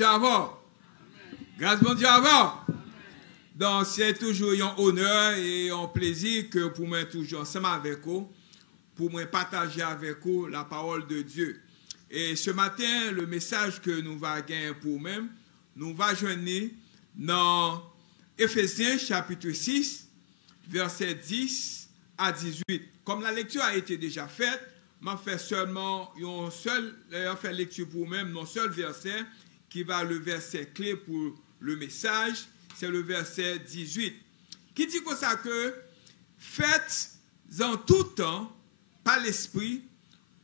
Dieu avant. Grâce bon Dieu avant. Donc, c'est toujours un honneur et un plaisir que pour moi, toujours ensemble avec vous, pour moi partager avec vous la parole de Dieu. Et ce matin, le message que nous va gagner pour nous, nous va joindre dans Éphésiens chapitre 6, versets 10 à 18. Comme la lecture a été déjà faite, je fais seulement une seule lecture pour moi-même, un seul verset qui va le verset clé pour le message, c'est le verset 18, qui dit comme ça que faites en tout temps, par l'esprit,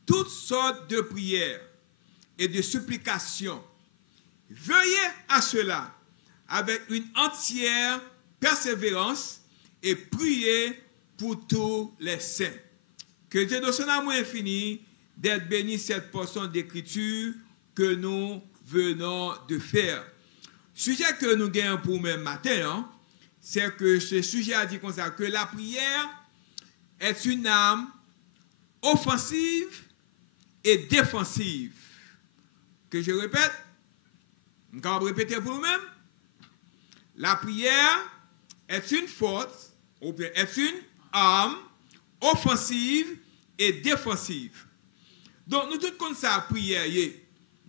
toutes sortes de prières et de supplications. Veuillez à cela avec une entière persévérance et priez pour tous les saints. Que Dieu de son amour infini d'être béni cette portion d'écriture que nous venons de faire. Sujet que nous gagnons pour même matin, c'est que ce sujet a dit comme ça, que la prière est une arme offensive et défensive. Que je répète, on va répéter pour nous-mêmes. La prière est une force, ou bien est une arme offensive et défensive. Donc, nous tous comme ça, prière,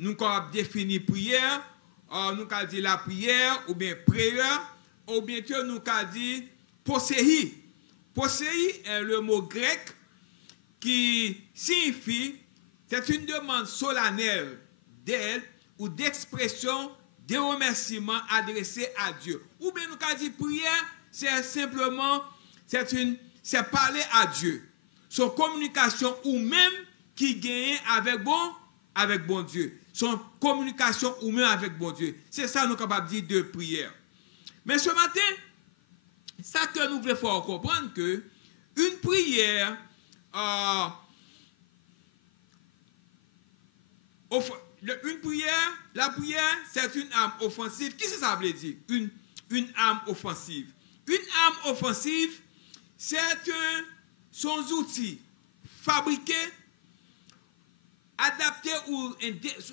nous avons défini prière, nous avons dit la prière, ou bien prière, ou bien nous avons dit posséi. Posséi est le mot grec qui signifie, c'est une demande solennelle d'aide ou d'expression de remerciement adressé à Dieu. Ou bien nous avons dit prière, c'est simplement, c'est parler à Dieu. Son communication ou même qui gagne avec bon Dieu. Son communication ou même avec bon Dieu. C'est ça nous sommes capables de dire de prière. Mais ce matin, ça que nous voulons faire comprendre que une prière, la prière, c'est une arme offensive. Qu'est-ce que ça veut dire? Une arme offensive. Une arme offensive, c'est son outil fabriqué, adapté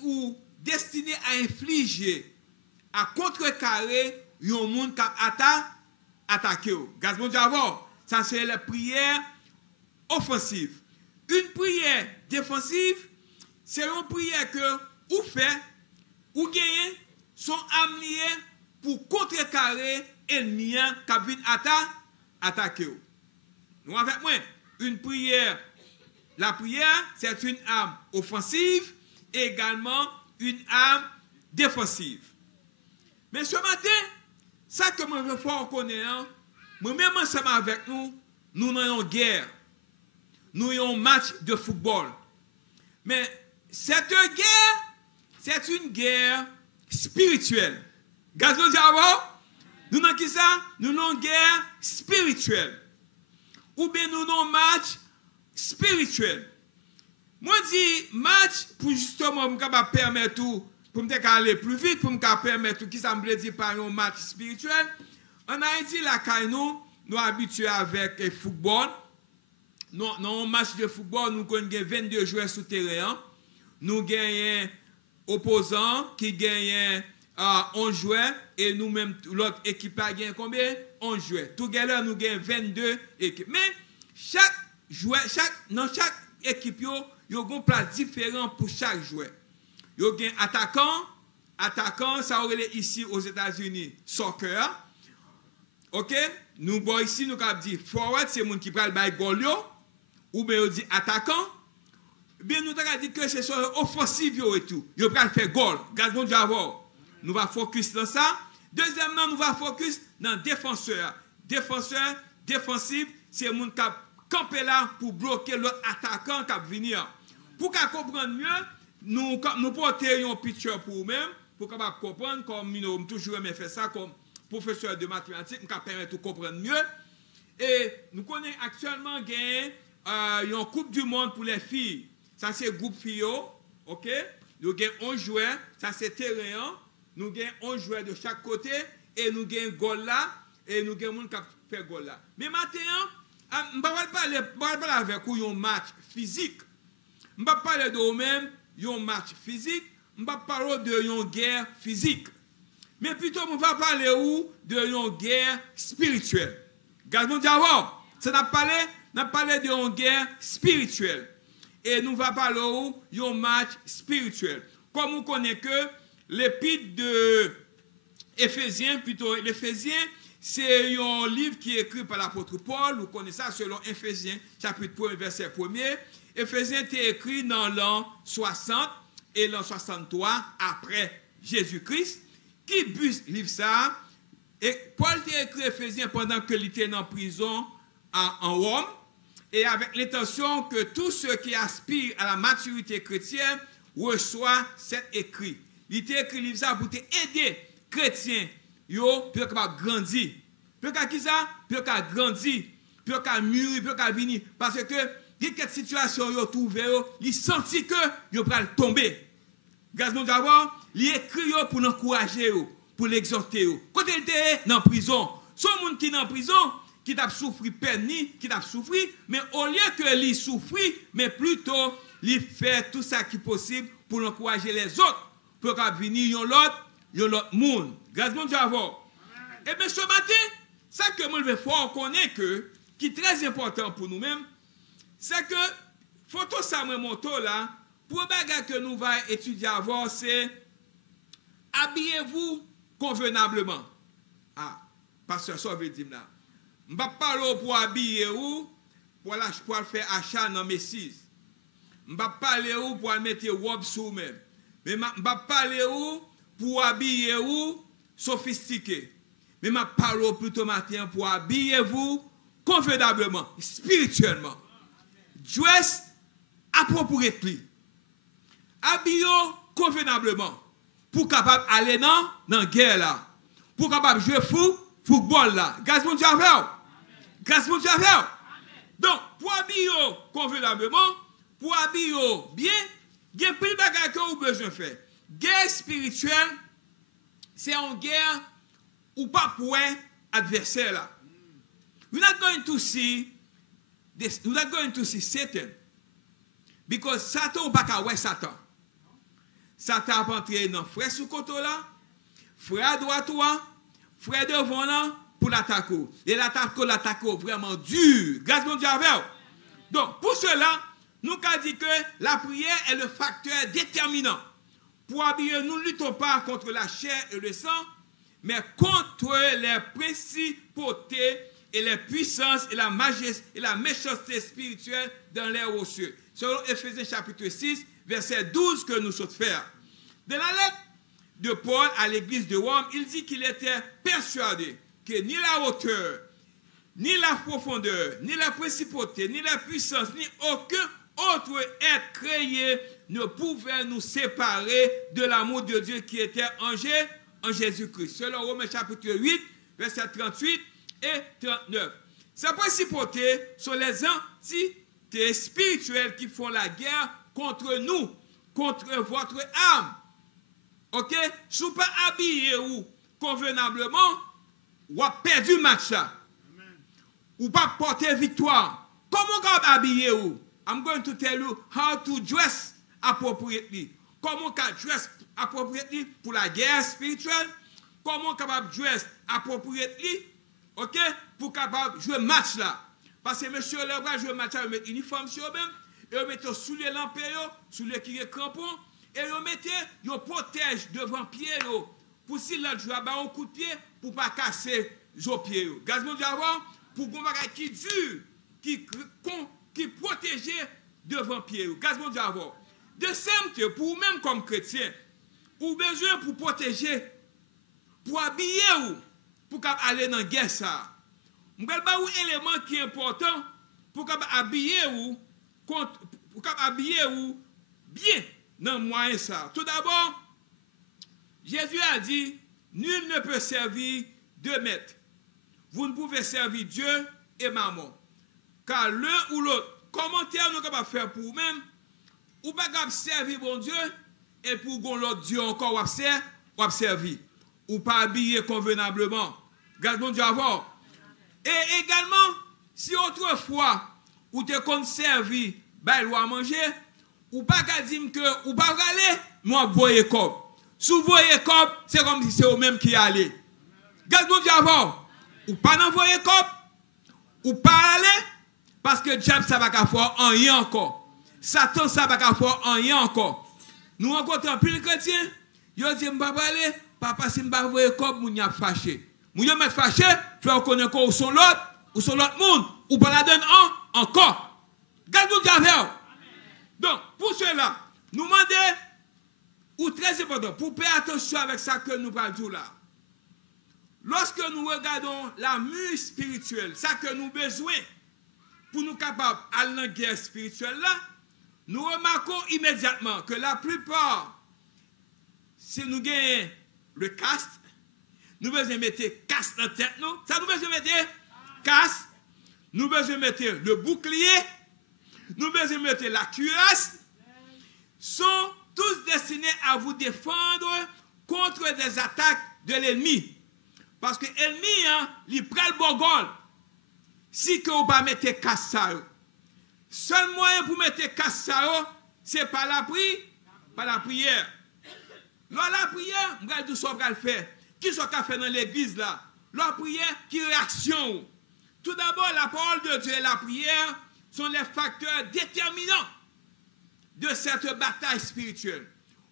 ou destiné à infliger, à contrecarrer un monde qui a attaqué. Gaz mon Dieu avant, ça c'est la prière offensive. Une prière défensive, c'est une prière que ou fait, ou gagne, sont amenés pour contrecarrer l'ennemi qui vient attaquer. Nous avec moi, une prière, la prière, c'est une arme offensive et également une arme défensive. Mais ce matin, ça que je veux faire connaître, moi-même ensemble avec nous avons une guerre. Nous avons un match de football. Mais cette guerre, c'est une guerre spirituelle. Gazon Diabo, nous avons qui ça? Nous avons une guerre spirituelle. Ou bien nous avons un match spirituel. Moi, je dis match pour justement me permettre pour me aller plus vite, pour me permettre qui ça me dit par un match spirituel. En Haïti, la nous sommes habitués avec le football. Dans un match de football, nous avons 22 joueurs sur le terrain. Nous avons opposants qui gagnent 11 joueurs et nous-mêmes, l'autre équipe a gagné combien? 11 joueurs. Tout à l'heure, nous avons 22 équipes. Mais chaque joueur, dans chaque équipe, il y a un place différent pour chaque joueur. Il y a un attaquant, ça aurait ici aux États-Unis, soccer. OK? Nous, ici, nous avons dit forward, c'est le monde qui prend le goal, ou bien on dit attaquant. Bien, nous avons dit que c'est sur offensive et tout. Ils vont faire goal. Gazon du avoir. Nous allons focus dans ça. Deuxièmement, nous allons focus dans défenseur. Défensif, c'est le monde qui a campé là pour bloquer l'autre attaquant qui va venir. Pour qu'on comprenne mieux, nous portons un picture pour nous-mêmes, pour qu'on comprendre, comme nous toujours aimé faire ça, comme professeur de mathématiques, nous permettre de comprendre mieux. Et nous connaissons actuellement une Coupe du Monde pour les filles. Ça, c'est groupe filles, ok? Nous avons 11 joueurs, ça c'est terrain. Nous avons 11 joueurs de chaque côté, et nous avons goal là, et nous avons un qui fait goal là. Mais maintenant, je ne vais pas parler avec vous un match physique. Je ne vais pas parler de vous-même un match physique. on va parler de une guerre physique. Mais plutôt, on va parler de une guerre spirituelle. Gardons d'abord, ça n'a parlé de une guerre spirituelle. Et nous va parler d'un match spirituel. Comme on connaît que l'épître de Éphésiens, plutôt l'Éphésiens, c'est un livre qui est écrit par l'apôtre Paul. Vous connaissez ça selon Éphésiens, chapitre 1, verset 1er. Éphésiens était écrit dans l'an 60 et l'an 63 après Jésus-Christ. Qui bus livre ça? Et Paul a écrit Éphésiens pendant qu'il était en prison en Rome. Et avec l'intention que tous ceux qui aspirent à la maturité chrétienne reçoivent cet écrit. Il était écrit livre ça pour aider chrétiens pour qu'ils grandissent. Pour qu'ils grandissent, pour qu'ils mûrissent, pour qu'ils venir. Parce que dans cette situation, ils ont trouvé, ils sentent que ils vont tomber. Gazmon d'abord, il écrit pour l'encourager, pour l'exhorter. Quand il était dans la prison, ce monde qui est en prison, qui t'a souffert peine, qui t'a souffert, mais au lieu que lui souffre, mais plutôt, il fait tout ça qui est possible pour encourager les autres, pour qu'ils venir l'autre monde. Gazmon d'abord. Et bien ce matin, ça que moi je veux faire, on connaît que, qui est très important pour nous-mêmes, c'est que, photo ça me montre là, pour le bagage que nous allons étudier avant, c'est habillez-vous convenablement. Ah, pasteur, ça veut dire là. Je ne vais pas parler pour habiller ou pour faire achat dans mes six. Je ne vais pas parler pour mettre robe sur même. Mais je ne vais pas parler pour habiller ou sophistiqué. Mais je vais parler plutôt matin pour habiller-vous convenablement, spirituellement. Dress appropriately. Habillez-vous convenablement pour capable aller dans la guerre là. Pour capable jouer football là. Grâce mon Dieu avec. Grâce mon Dieu avec. Donc, pour habiller convenablement, pour habiller bien, il y a plus de bagages que vous avez besoin de faire. Guerre spirituelle, c'est une guerre où pas pour adversaire là. We're not going to see this, we're not going to see Satan. Because Satan pas qu'à ouais Satan. Satan va entrer dans frère sous côté là, frère à droite là, frère devant là pour l'attaquer. Et l'attaque vraiment dur. Grâce mon Dieu avec. Donc pour cela, nous avons dit que la prière est le facteur déterminant. Pour habiller, nous ne luttons pas contre la chair et le sang, mais contre les principautés et les puissances et la majesté et la méchanceté spirituelle dans les hauts cieux. Selon Éphésiens chapitre 6, verset 12 que nous sommes faire. Dans la lettre de Paul à l'église de Rome, il dit qu'il était persuadé que ni la hauteur, ni la profondeur, ni la principauté, ni la puissance, ni aucun autre être créé ne pouvait nous séparer de l'amour de Dieu qui était en Jésus-Christ. Selon Romains chapitre 8, verset 38 et 39. Ces principautés sont les entités spirituelles qui font la guerre contre nous, contre votre âme. Ok? Si vous ne pas habillé ou convenablement, vous avez perdu le match là. Ou pas porter victoire. Comment vous avez habillé ou? I'm going to tell you how to dress appropriately. Comment vous dress appropriately pour la guerre spirituelle? Comment vous capable dress appropriately? Ok? Pour capable jouer match là. Parce que monsieur le bras jouer match là, vous mettez uniforme sur eux-mêmes, et vous mettez sous les lampes, sous les qui est crampon, et vous mettez, vous protège devant pied pour si l'autre joue un coup de pied pour pas casser les pieds. Gaz mon Dieu avant pour qu'on bagage qui dure, qui protège devant pied. Gaz mon Dieu avant. De simple pour même comme chrétien, ou besoin pour protéger, pour habiller ou pour aller dans la guerre ça. Je vais vous un élément qui est important pour habiller ou bien dans le moyen ça. Tout d'abord, Jésus a dit, nul ne peut servir deux maîtres. Vous ne pouvez servir Dieu et maman. Car l'un ou l'autre, commentaire nous capable faire pour vous-même, ou pas capable servir bon Dieu et pour l'autre Dieu encore ou servir. Ou pas habiller convenablement. Grâce bon Dieu avant. Et également, si autrefois, ou te conservé, ben, à manger, ou pas qu'à dire que ou pas aller, moi voyez comme. Si vous voyez comme, c'est comme si c'est eux-mêmes qui allaient. Garde mon Dieu avant. Ou pas n'envoyer comme, ou pas aller, parce que diable ça va qu'à faire en rien encore. Satan ça va qu'à faire en rien encore. Nous rencontrons plus de chrétiens, ils disent m'pa aller, papa si m'pa voyer comme moun y a fâché. Moun y met fâché, tu vas connaître quoi ou son l'autre monde, ou pas la donne encore. Garde mon Dieu avant. Donc, pour cela, nous demandons, ou très important, pour faire attention avec ça que nous parlons là. Lorsque nous regardons la muse spirituelle, ça que nous avons besoin pour nous capables à la guerre spirituelle là, nous remarquons immédiatement que la plupart, si nous gagnons le casque, nous devons mettre casque dans la tête, nous. Ça nous devons mettre casque, nous devons mettre le bouclier, nous devons mettre la cuirasse, sont tous destinés à vous défendre contre des attaques de l'ennemi. Parce que l'ennemi, il prend le bogol. Si que vous ne mettez pas casse ça, seul moyen pour mettre casse ça, c'est par la prière. Lors la prière, vous allez tout ce que vous faire. Qui soit qu'a fait dans l'église là? La prière, qui réaction? Tout d'abord, la parole de Dieu et la prière sont les facteurs déterminants de cette bataille spirituelle.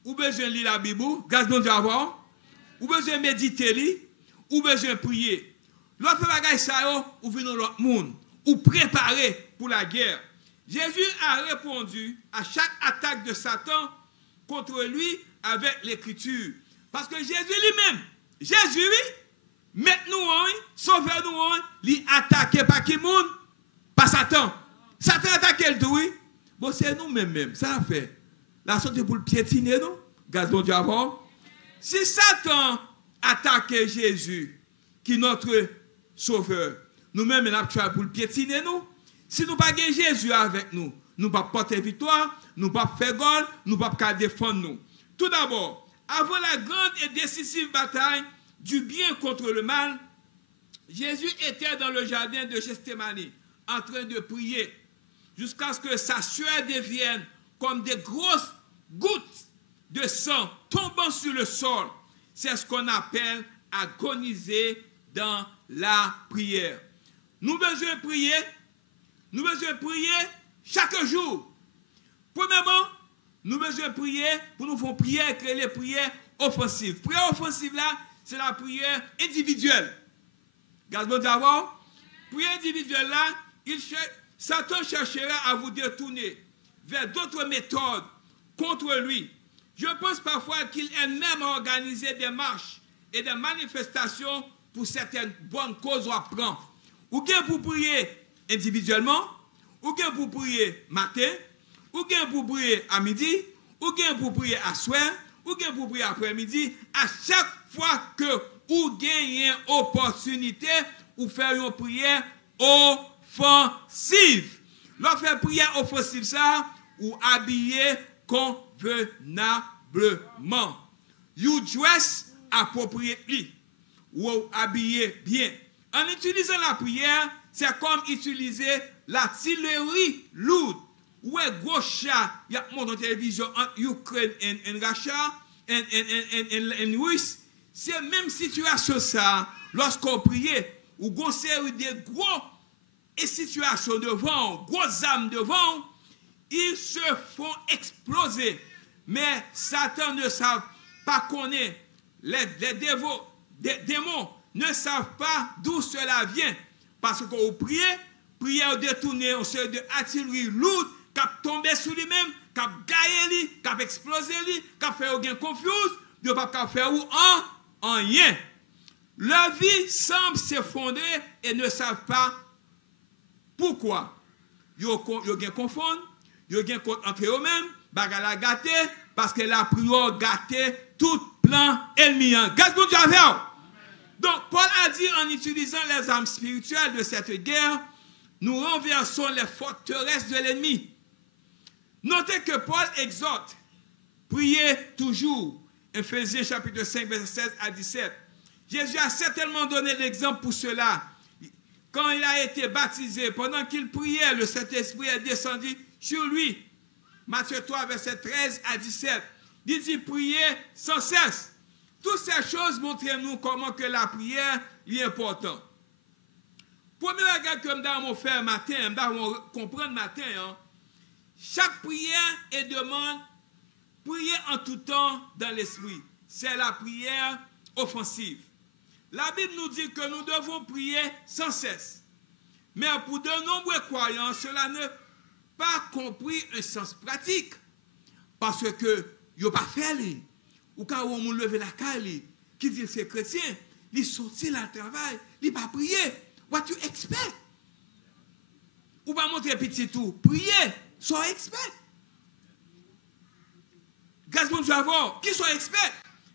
Ou besoin de lire la Bible, grâce à Dieu avant, ou besoin de méditer, ou besoin de prier. L'autre bagaille ça, ou venir l'autre monde, ou préparer pour la guerre. Jésus a répondu à chaque attaque de Satan contre lui avec l'écriture. Parce que Jésus lui-même, Jésus, maintenant, sauveur-nous, il attaqué par qui monde? Par Satan. Satan attaqué le tout, oui. Bon, c'est nous-mêmes, ça a fait. La sorte pour le piétiner, non? Gaz bon Dieu avant. Si Satan attaque Jésus, qui est notre sauveur, nous-mêmes, nous avons pour le piétiner, nous. Si nous n'avons pas Jésus avec nous, nous ne pouvons pas porter victoire, nous ne pouvons pas faire gol, nous ne pouvons pas défendre nous. Tout d'abord, avant la grande et décisive bataille du bien contre le mal, Jésus était dans le jardin de Gethsémani, en train de prier, jusqu'à ce que sa sueur devienne comme des grosses gouttes de sang tombant sur le sol. C'est ce qu'on appelle agoniser dans la prière. Nous devons prier chaque jour. Premièrement, nous devons prier pour nous faire prière, créer les prières offensives. Prière offensive là, c'est la prière individuelle. Gardez d'abord, prière individuelle là, Satan cherchera à vous détourner vers d'autres méthodes contre lui. Je pense parfois qu'il aime même organiser des marches et des manifestations pour certaines bonnes causes à prendre. Ou bien pour prier individuellement, ou bien pour prier matin, ou bien pour prier à midi, ou bien pour prier à soir, ou bien pour prier après-midi. À chaque fois que vous gagnez une opportunité, vous faites une prière offensive. Lorsque vous faites prière offensive, ça, vous habillez convenablement. You dress appropriately. Ou habillez bien. En utilisant la prière, c'est comme utiliser l'artillerie lourde. Où est gros chat, il y a mon télévision en Ukraine et Russia, et Russie. C'est la même situation ça, lorsqu'on priait, ou qu'on série des gros situations devant, grosses armes devant, ils se font exploser. Mais Satan ne savent pas connaître, les démons ne savent pas d'où cela vient. Parce qu'on prie, prière détournée, on se de artillerie lourde, qui a tombé sur lui-même, qui a gaillé, qui a explosé, qui a fait aucun confuse, de ne pas faire en rien. Leur vie semble s'effondrer et ne savent pas pourquoi. Ils ont confondre, ils ont entre eux-mêmes, bagala gâté, parce que la prière gâté tout plan ennemi. Gâte bon Dieu avec. Donc, Paul a dit en utilisant les armes spirituelles de cette guerre, nous renversons les forteresses de l'ennemi. Notez que Paul exhorte, priez toujours. Éphésiens chapitre 5, verset 16 à 17. Jésus a certainement donné l'exemple pour cela. Quand il a été baptisé, pendant qu'il priait, le Saint-Esprit est descendu sur lui. Matthieu 3, verset 13 à 17. Il dit prier sans cesse. Toutes ces choses montrent-nous comment que la prière est importante. Première chose que je vais faire matin, je vais comprendre matin, hein, chaque prière et demande, prier en tout temps dans l'esprit. C'est la prière offensive. La Bible nous dit que nous devons prier sans cesse. Mais pour de nombreux croyants, cela n'a pas compris un sens pratique. Parce que ils n'ont pas fait. Ou quand on levé la caille, qui dit c'est chrétien, ils sortent dans le travail, ils ne pas prier. What you expect? Ou pas montrer petit tout. Prier, sois expert. Gaspard Javor, qui soit expert?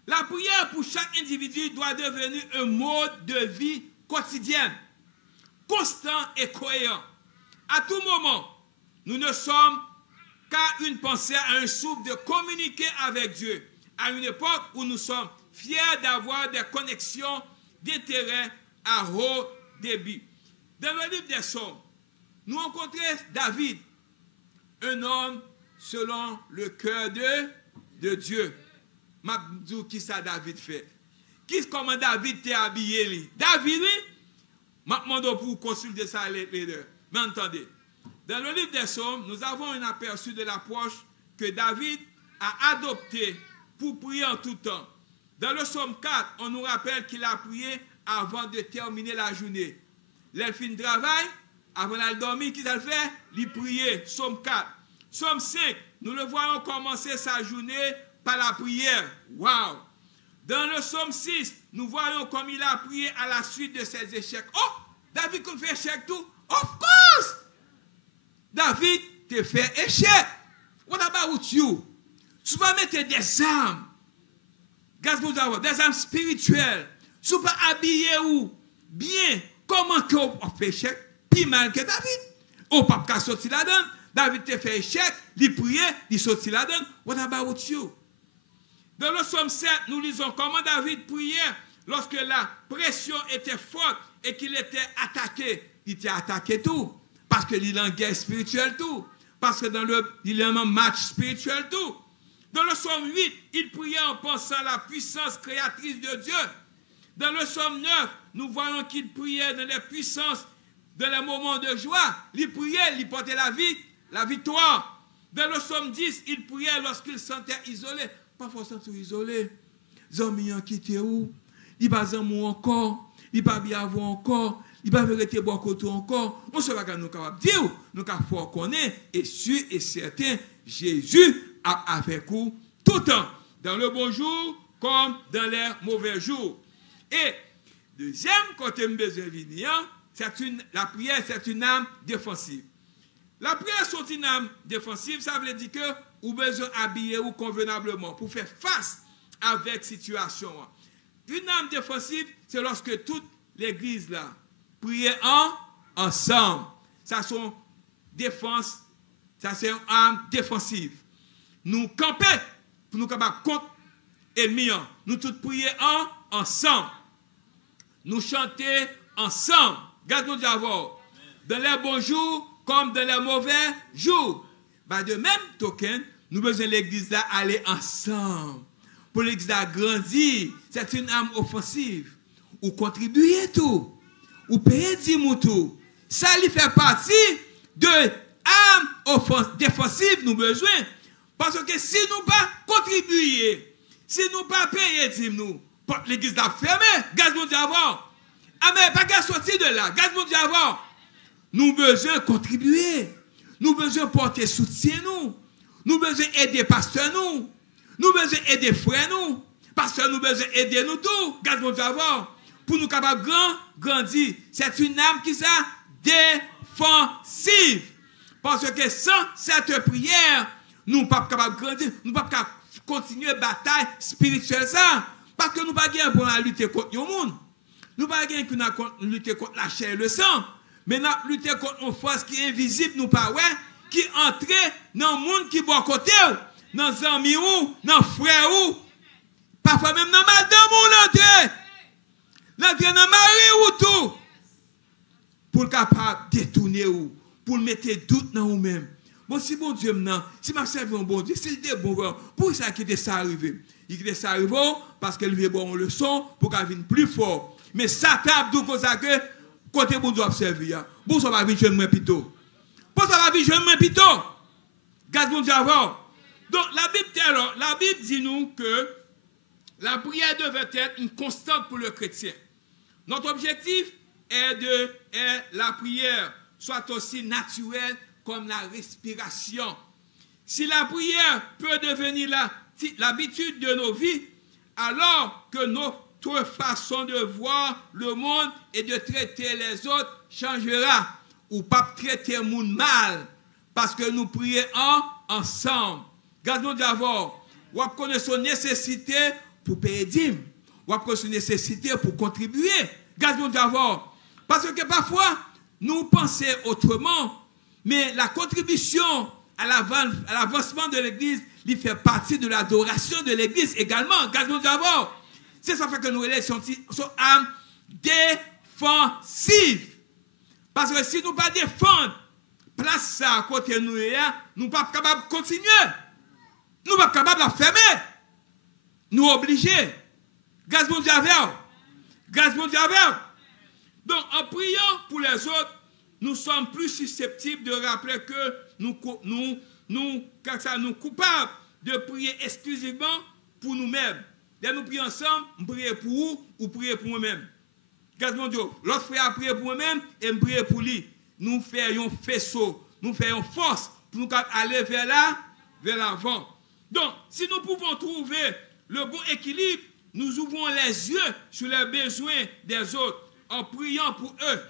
La prière pour chaque individu doit devenir un mode de vie quotidien, constant et cohérent. À tout moment, nous ne sommes qu'à une pensée, à un souffle de communiquer avec Dieu, à une époque où nous sommes fiers d'avoir des connexions d'intérêt à haut débit. Dans le livre des Psaumes, nous rencontrons David, un homme selon le cœur de Dieu. Ma dis qui ça David fait? Comment David t'est habillé? David, ma demande pour consulter ça les leaders. Mais entendez, dans le livre des Psaumes, nous avons un aperçu de l'approche que David a adoptée pour prier en tout temps. Dans le Psaume 4, on nous rappelle qu'il a prié avant de terminer la journée. Il fin de travail, avant d'aller dormir, qu'il a fait? Il priait. Psaume 4. Psaume 5, nous le voyons commencer sa journée par la prière. Wow! Dans le Psaume 6, nous voyons comme il a prié à la suite de ses échecs. Oh! David qu'on fait échec tout? Of course! David te fait échec. What about you? Tu vas mettre des armes. Des armes spirituelles. Tu vas habiller ou bien. Comment qu'on fait échec? Plus mal que David. Oh, papa sorti là-dedans. David te fait échec. Il priait, il sorti là-dedans. What about you? Dans le Psaume 7, nous lisons comment David priait lorsque la pression était forte et qu'il était attaqué. Il était attaqué tout. Parce qu'il est en guerre spirituelle tout. Parce que il est en match spirituel tout. Dans le Psaume 8, il priait en pensant à la puissance créatrice de Dieu. Dans le Psaume 9, nous voyons qu'il priait dans les puissances, dans les moments de joie. Il priait, il portait la victoire. Dans le Psaume 10, il priait lorsqu'il se sentait isolé. Pas forcément isolé. Zami en quitté où? Il va zamo encore. Il va bien avoir encore. Il va vérité boire côté encore. On se va nous capable dire, nous capable fort connaître et sûr et certain, Jésus a avec vous tout le temps, dans le bon jour comme dans les mauvais jours. Et deuxième côté besoin venir, la prière c'est une âme défensive. La prière c'est une âme défensive, ça veut dire que vous besoin habiller ou convenablement pour faire face avec situation. Une âme défensive, c'est lorsque toute l'église là prie ensemble. Ça sont défense, ça c'est une âme défensive. Nous camper pour nous capables contre ennemi. Nous tous prier ensemble. Nous chanter ensemble. Garde-nous d'abord. Dans les bons jours comme dans les mauvais jours. Bah de même token, nous besoin l'église là aller ensemble. Pour l'église là grandir, c'est une âme offensive. Ou contribuer tout. Ou payer 10 tout. Ça lui fait partie de âme défensive nous besoin. Parce que si nous pas contribuer, si nous pas payer 10 nous, l'église là fermée, gaz nous d'abord. Ah mais pas qu'à sortir de là, gaz nous d'abord. Nous besoin contribuer. Nous besoin porter soutien nous. Nous besoin aider pasteur nous. Nous besoin aider frère nous. Pasteur nous besoin aider nous tout, gaz nous d'abord. Pour nous capables grandir. C'est une âme qui ça défensive. Parce que sans cette prière, nous ne sommes pas capables de grandir, nous ne sommes pas capables de continuer la bataille spirituelle. Ça. Parce que nous ne sommes pas pour lutter contre le monde. Nous ne sommes pas pour lutter contre la chair et le sang. Mais nous lutter contre une force qui est invisible, nous pas ouais, qui entre dans le monde qui est à côté, dans les amis ou, dans les frères ou, parfois même dans madame ou l'entrée dans le mari ou tout. Pour capable détourner ou, pour mettre doute dans vous-même. bon, si bon Dieu maintenant, si m'a servi un bon Dieu, s'il était bon, pour ça qu'il était ça arrivé. Il était ça arrivé parce qu'il veut bon leçon pour qu'il vienne plus fort. Mais ça tape tout comme ça que côté bon Dieu servir. Bon, ça va venir jeune moins plutôt. Bon, ça va venir jeune moins plutôt. Garde bon Dieu avant. Donc, la Bible dit nous que la prière devait être une constante pour le chrétien. Notre objectif est la prière soit aussi naturelle comme la respiration. Si la prière peut devenir l'habitude de nos vies, alors que notre façon de voir le monde et de traiter les autres changera. Ou pas traiter le monde mal, parce que nous prions ensemble. Gardons d'abord, ou connaître son nécessité pour payer dîmes, ou connaître son nécessité pour contribuer. Gardons d'abord, parce que parfois, nous pensons autrement, mais la contribution à l'avancement de l'Église, il fait partie de l'adoration de l'Église également. Gardons d'abord. C'est ça fait que nous élection sont âme défensive. Parce que si nous ne pas défendre, place ça à côté de nous, nous ne sommes pas capables de continuer. Nous ne sommes pas capables de fermer. Nous obligés. Grâce mon Dieu avec. Grâce mon Dieu avec. Donc, en priant pour les autres, nous sommes plus susceptibles de rappeler que nous coupables de prier exclusivement pour nous-mêmes. Dès nous prions ensemble, nous prions pour vous ou prions pour nous-mêmes. Grâce mon Dieu, l'autre frère a prié pour moi-même et me prier pour lui. Nous faisons faisceau, nous faisons force pour nous aller vers l'avant. Donc, si nous pouvons trouver le bon équilibre, nous ouvrons les yeux sur les besoins des autres en priant pour eux.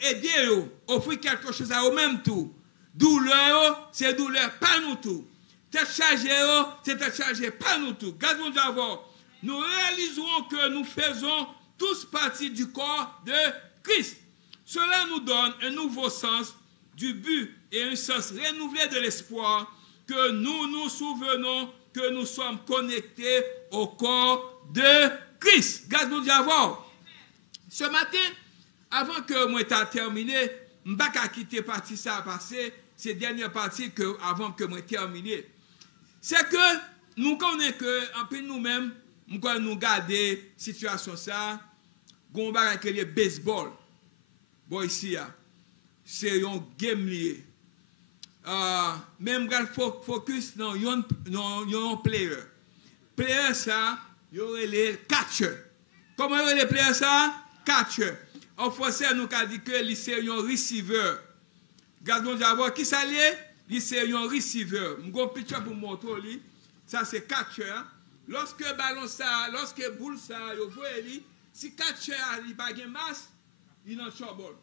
Aider-eux, offrir quelque chose à eux-mêmes tout. Douleur, c'est douleur, pas nous tout. Tête chargée, c'est tête chargée, pas nous tout. Grâce mon Dieu, nous réaliserons que nous faisons tous partie du corps de Christ. Cela nous donne un nouveau sens du but et un sens renouvelé de l'espoir que nous nous souvenons que nous sommes connectés au corps de Christ. Grâce mon Dieu, ce matin, avant que moi t'ai terminé, je ne vais pas quitter partie ça passer, ces dernières parties avant que moi termine. C'est que nous connaissons que, en plus nous-mêmes, nous garder la situation ça, on va avec le baseball. Bon, ici, c'est un game lié. Même quand focus dans un player. Player ça, il y aurait les catcher. Comment il y aurait les players ça? Catcher. En français, nous avons dit que c'est un receiver. Gardons d'abord, qui ça l'est? C'est un receiver. Je vais un picture pour montrer. Ça, c'est catcher. Lorsque ballon ça, lorsque boule ça, vous voyez, si catcher n'a pas de masse, il est en trouble.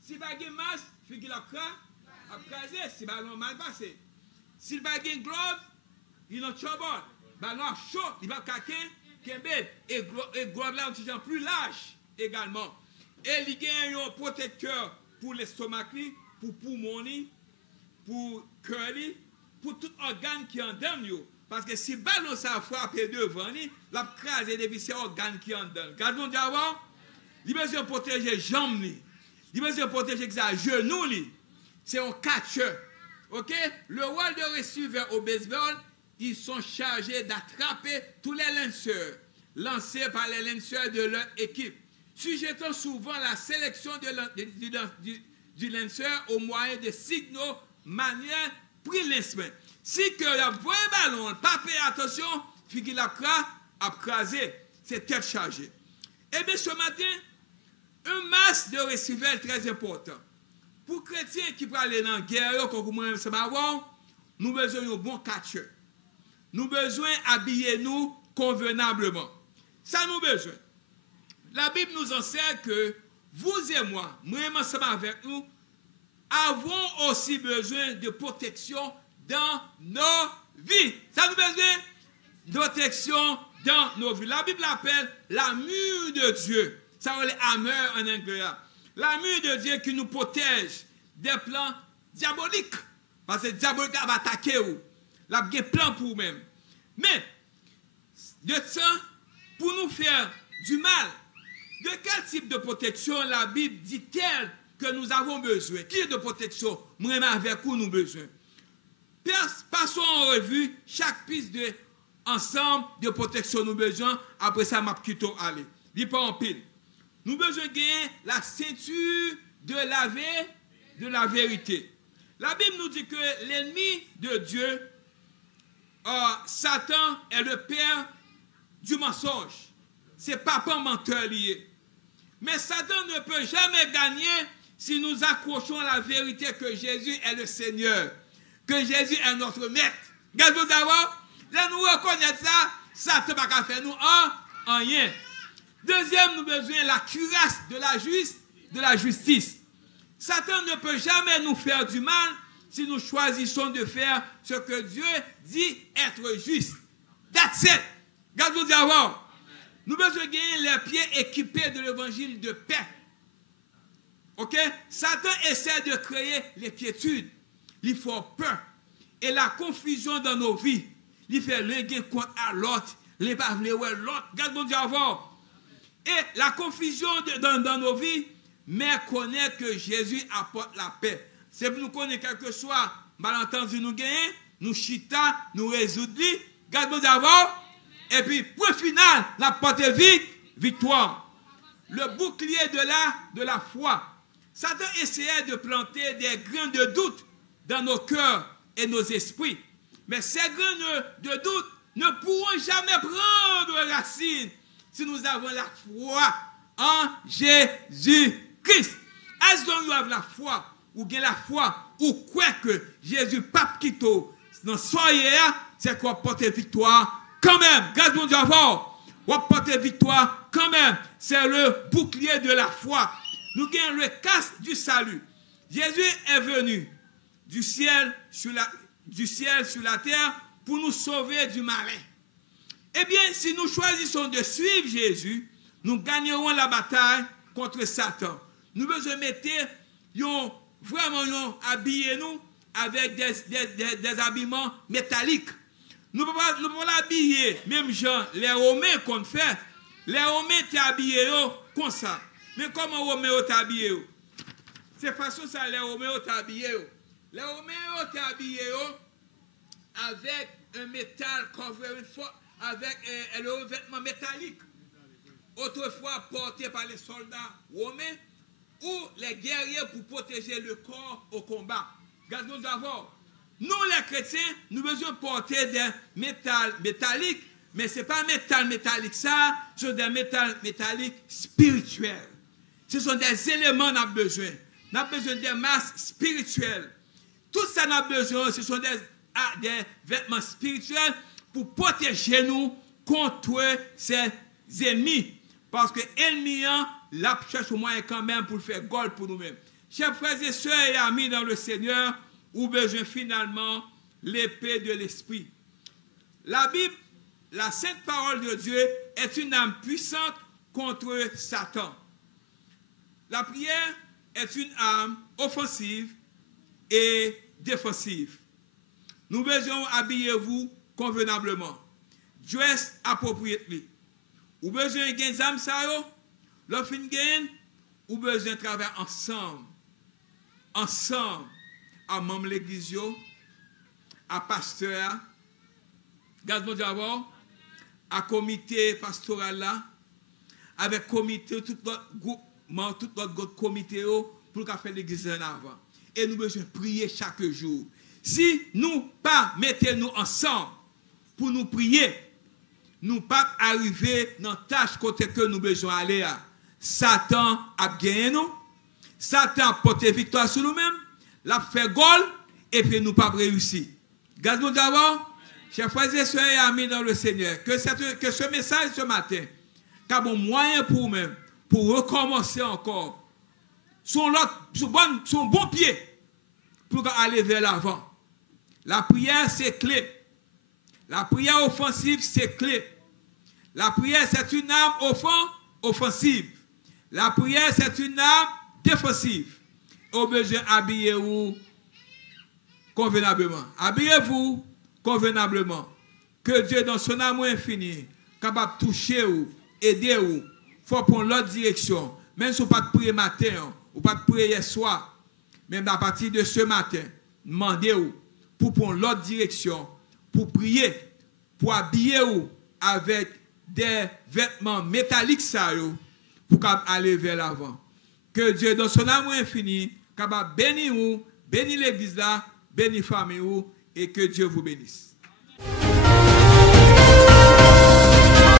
Si il n'a pas de masse, il fait qu'il a crasé, si le ballon mal passé. Si il n'a pas de glove, il est en trouble. Ballon chaud, il va caquer, et glove là, on plus large également. Et il y a un protecteur pour l'estomac, pour poumon, pour cœur, pour tout organe qui est en dedans. Parce que si le ballon ça frappe devant, il va craser des ces organes qui sont en dedans. Gardons d'abord, il a besoin de protéger les jambes, il a besoin de protéger les genoux. C'est un catcher. Ok? Le rôle de receveur au baseball, ils sont chargés d'attraper tous les lanceurs lancés par les lanceurs de leur équipe, sujetant souvent la sélection du lanceur au moyen de signaux manuels pris l'instrument. Si que le vrai ballon, pas fait attention, puis qu'il a crasé, c'est tête chargée. Et bien ce matin, un masse de receveurs très important. Pour chrétiens qui peuvent aller dans la guerre, comme moi, nous avons besoin d'un bon catcher. Nous avons besoin d'habiller nous convenablement. Ça nous besoin. La Bible nous enseigne que vous et moi, ensemble avec nous, avons aussi besoin de protection dans nos vies. Ça nous besoin de protection dans nos vies. La Bible appelle la mur de Dieu. Ça on les hammer en anglais. La mur de Dieu qui nous protège des plans diaboliques. Parce que le diabolique va attaquer vous. Il a des plans pour vous-même. Mais, de ça, pour nous faire du mal, de quel type de protection la Bible dit-elle que nous avons besoin. Qui est de protection? Moi, avec vous, nous avons besoin. Passons en revue chaque piste de ensemble de protection nous avons besoin. Après ça, m'a quitté aller. Dis pas en pile. Nous avons besoin de gagner la ceinture de la vérité. La Bible nous dit que l'ennemi de Dieu, Satan, est le père du mensonge. C'est papa menteur lié. Mais Satan ne peut jamais gagner si nous accrochons à la vérité que Jésus est le Seigneur, que Jésus est notre maître. Regardez-nous d'abord, là nous reconnaissons ça, Satan ne peut pas faire nous rien. Deuxième, nous avons besoin de la cuirasse de la justice. Satan ne peut jamais nous faire du mal si nous choisissons de faire ce que Dieu dit être juste. That's it. Regardez-nous d'abord. Nous devons gagner les pieds équipés de l'évangile de paix. Ok? Satan essaie de créer l'inquiétude, il fait peur et la confusion dans nos vies. Il fait le gain contre l'autre, les pas l'autre. Regardez-nous d'abord. Et la confusion dans nos vies, mais connaître que Jésus apporte la paix. C'est pour nous connaître quel que soit malentendu nous gagner, nous chita, nous résoudre. Regardez-nous d'abord. Et puis, point final, la porte victoire. Le bouclier de la foi. Satan essayait de planter des grains de doute dans nos cœurs et nos esprits. Mais ces grains de doute ne pourront jamais prendre racine si nous avons la foi en Jésus-Christ. As long you have la foi, ou bien la foi, ou quoi que Jésus pape quito, dans soyez, c'est qu'on porte victoire. Quand même, grâce mon Dieu, on porte victoire quand même. C'est le bouclier de la foi. Nous gagnons le casque du salut. Jésus est venu du ciel sur la terre pour nous sauver du malin. Eh bien, si nous choisissons de suivre Jésus, nous gagnerons la bataille contre Satan. Nous devons mettre vraiment habiller nous avec des habillements métalliques. Nous ne pouvons pas l'habiller, même gens, les Romains qu'on fait, les Romains étaient habillés comme ça. Mais comment les Romains étaient habillés? C'est façon ça, les Romains étaient habillés. Les Romains étaient habillés avec un métal couvert, avec un revêtement métallique. Autrefois porté par les soldats romains ou les guerriers pour protéger le corps au combat. Regardez-nous d'abord. Nous, les chrétiens, nous devons porter des métals métalliques, mais ce n'est pas métal métallique, ça, ce sont des métals métalliques spirituels. Ce sont des éléments qu'on a besoin. On a besoin des masses spirituelles. Tout ça, on a besoin, ce sont des vêtements spirituels pour protéger nous contre ces ennemis. Parce que l'ennemi, la cherche au moyen quand même pour faire gold pour nous-mêmes. Chers frères et sœurs et amis dans le Seigneur, ou besoin finalement l'épée de l'esprit. La Bible, la sainte parole de Dieu, est une arme puissante contre Satan. La prière est une arme offensive et défensive. Nous besoin habiller-vous convenablement. Dress appropriately. Ou besoin de gagner âme ça yo, l'offre gain, ou besoin de travailler ensemble. Ensemble. À membre de l'église, à pasteur, gardez-moi d'abord, à comité pastoral là, avec comité, tout notre groupement, tout notre comité pour faire l'église en avant. Et nous devons prier chaque jour. Si nous pas mettons-nous ensemble pour nous prier, nous pas arriver dans la tâche côté que nous besoin aller. Satan a gagné nous, Satan a porté victoire sur nous-mêmes. La fait goal et puis nous pas réussi. Gardez-nous d'abord, chers frères et sœurs et amis dans le Seigneur, que ce message ce matin, qu'a bon moyen pour nous-mêmes, pour recommencer encore, son bon pied pour aller vers l'avant. La prière, c'est clé. La prière offensive, c'est clé. La prière, c'est une arme offensive. La prière, c'est une arme défensive. Au besoin habillez-vous convenablement. Habillez-vous convenablement. Que Dieu, dans son amour infini, capable de toucher ou aider ou, faut prendre l'autre direction. Même si vous ne pouvez pas prier matin, ou pas prier hier soir, même à partir de ce matin, demandez-vous pour prendre l'autre direction, pour prier, pour habiller vous avec des vêtements métalliques ça yo, pour aller vers l'avant. Que Dieu dans son amour infini capable bénir vous, bénir l'église là, bénir famille vous et que Dieu vous bénisse.